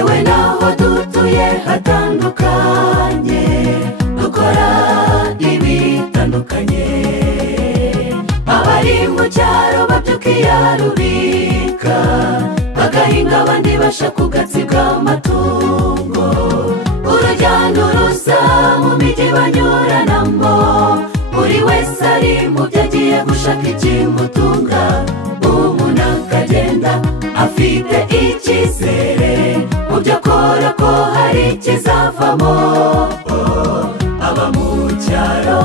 yewe naho dutuye hatandukanye dukora ibitandukanye abari mu cyaro babyukiye rubika bagahinga abandi bashaka ubwatsi bw'amatungo urujya n'uruza mu mijyi banyuranamo buri wese ari mu byo agiye gushaka ikimutunga umuntu akagenda afite icyizere mu byo akora ko hari ikizavamo aba mu cyaro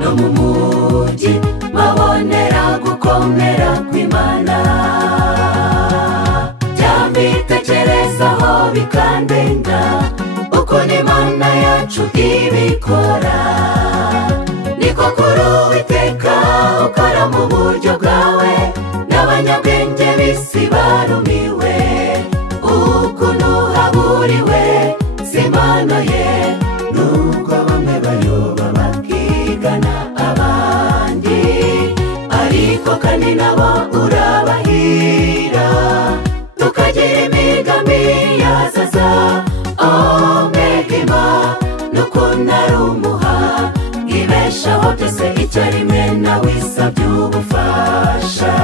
no mu mujyi babonera gukomera kw'Imana byambitekerezaho bikandenga uko n'Imana yacu ibikora niko kuri Uwiteka ukora mu buryo bwawe n'abanyabwenge b'isi barumiwe ukuntu haburiwe si impano ye nubwo bamwe bayoba bakigana abandi ariko kandi nabo urabahira tukagira imigambi yazaza omegima n'ukuntu ari umuha ibeshaho byose icyarimwe nawe isabye ubufasha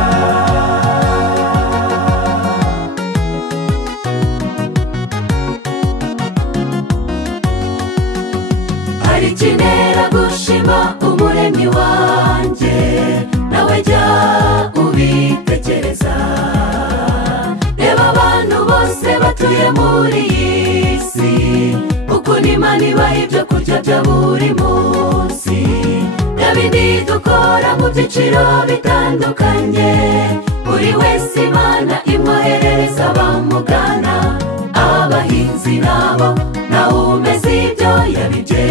hari ikinera gushima umuremyi wanjye nawe jya ubitekereza reba abantu bose batuye muri iyi si ukuntu Imana ibaha ibyo kurya bya buri munsi n'ibindi dukora mu byiciro bitandukanye buri wese Imana imwoherereza abamugana abahinzi nabo nawe umeze ibyo yabibye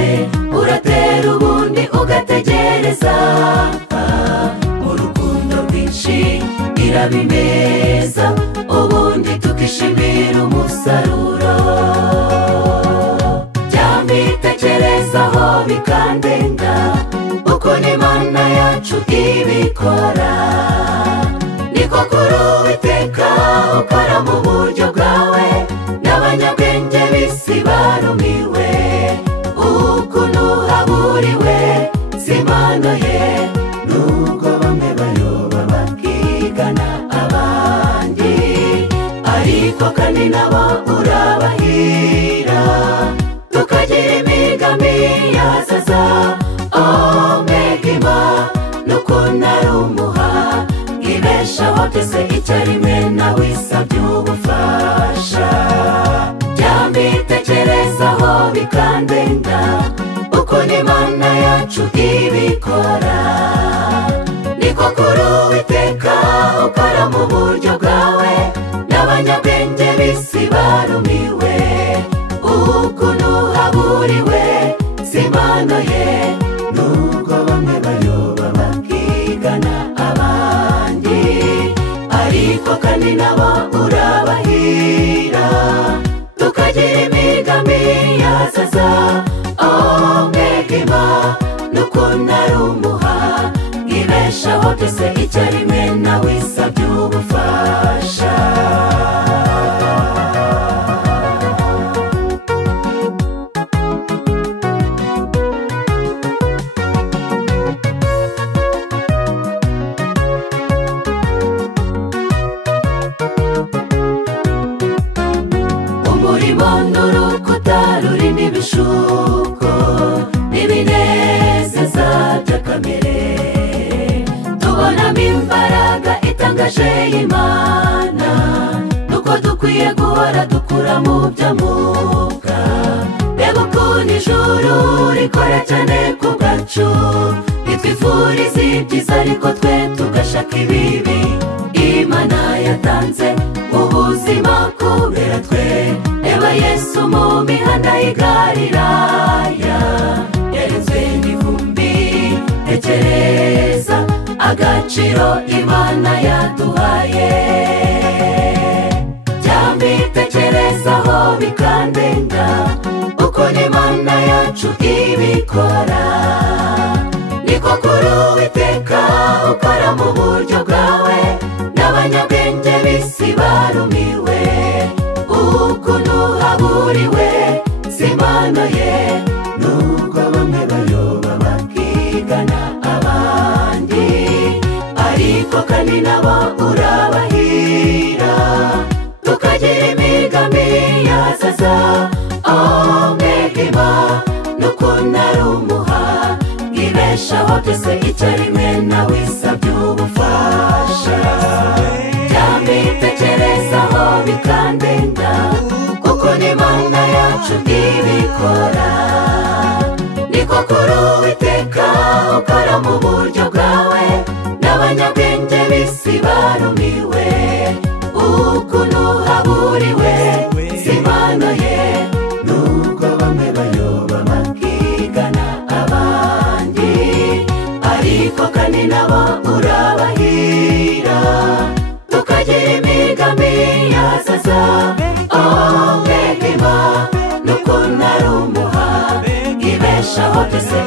uratera ubundi ugategereza mu rukundo rwinshi irabimeza ubundi tukishimira umusaruro byambitekerezaho bikandenga uko n'Imana yacu ibikora niko kuri Uwiteka ukora mu buryo bwawe n'abanyabwenge b'isi barumiwe ukuntu haburiwe si impano ye nubwo bamwe bayoba bakigana abandi ariko kandi nabo urabahira tukagira imigambi yazaza omegima n'ukuntu ari umuha ibeshaho byose icyarimwe nawe isabye ubufasha byambitekerezaho bikandenga uko n'Imana yacu ibikora niko kuri Uwiteka ukora mu buryo bwawe n'abanyabwenge b'isi barumiwe ukuntu haburiwe si impano ye nubwo bamwe bayoba bakigana abandi ariko kandi nabo urabahira tukagira imigambi yazaza omegima n'ukuntu ari umuha ibeshaho byose icyarimwe nawe isabye ubufasha umurimo n'urukuta rurinda ibishuko n'ibinezeza by'akamere tubonamo imbaraga itangaje y'Imana nuko dukwiye guhora dukura mu by'amwuka reba ukuntu ijuru rikora cyane ku bwacu ntitwifurize ibyiza ariko twe tugashaka ibibi Imana yatanze ubuzima kubera twe reba Yesu mu mihanda y'i Galilaya yarenzwe n'ivumbi tekereza agaciro Imana yaduhaye byambitekerezaho bikandenga uko n'Imana yacu ibikora niko kuri Uwiteka ukora mu buryo bwawe n'abanyabwenge b'isi barumiwe ukuntu twese icyarimwe nawe wisabye ubufasha byambitekerezaho bikandenga kuko n'Imana yacu ibikora niko kuri Uwiteka ukora mu buryo bwawe n'abanyabwenge b'isi barumiwe ukuntu haburiwe Imana ye nubwo bamwe bayoba bakigana abandi ariko kandi nabo urabahira tukagira imigambi yasaza mbegema n'ukuntu ari umuha ibeshaho twese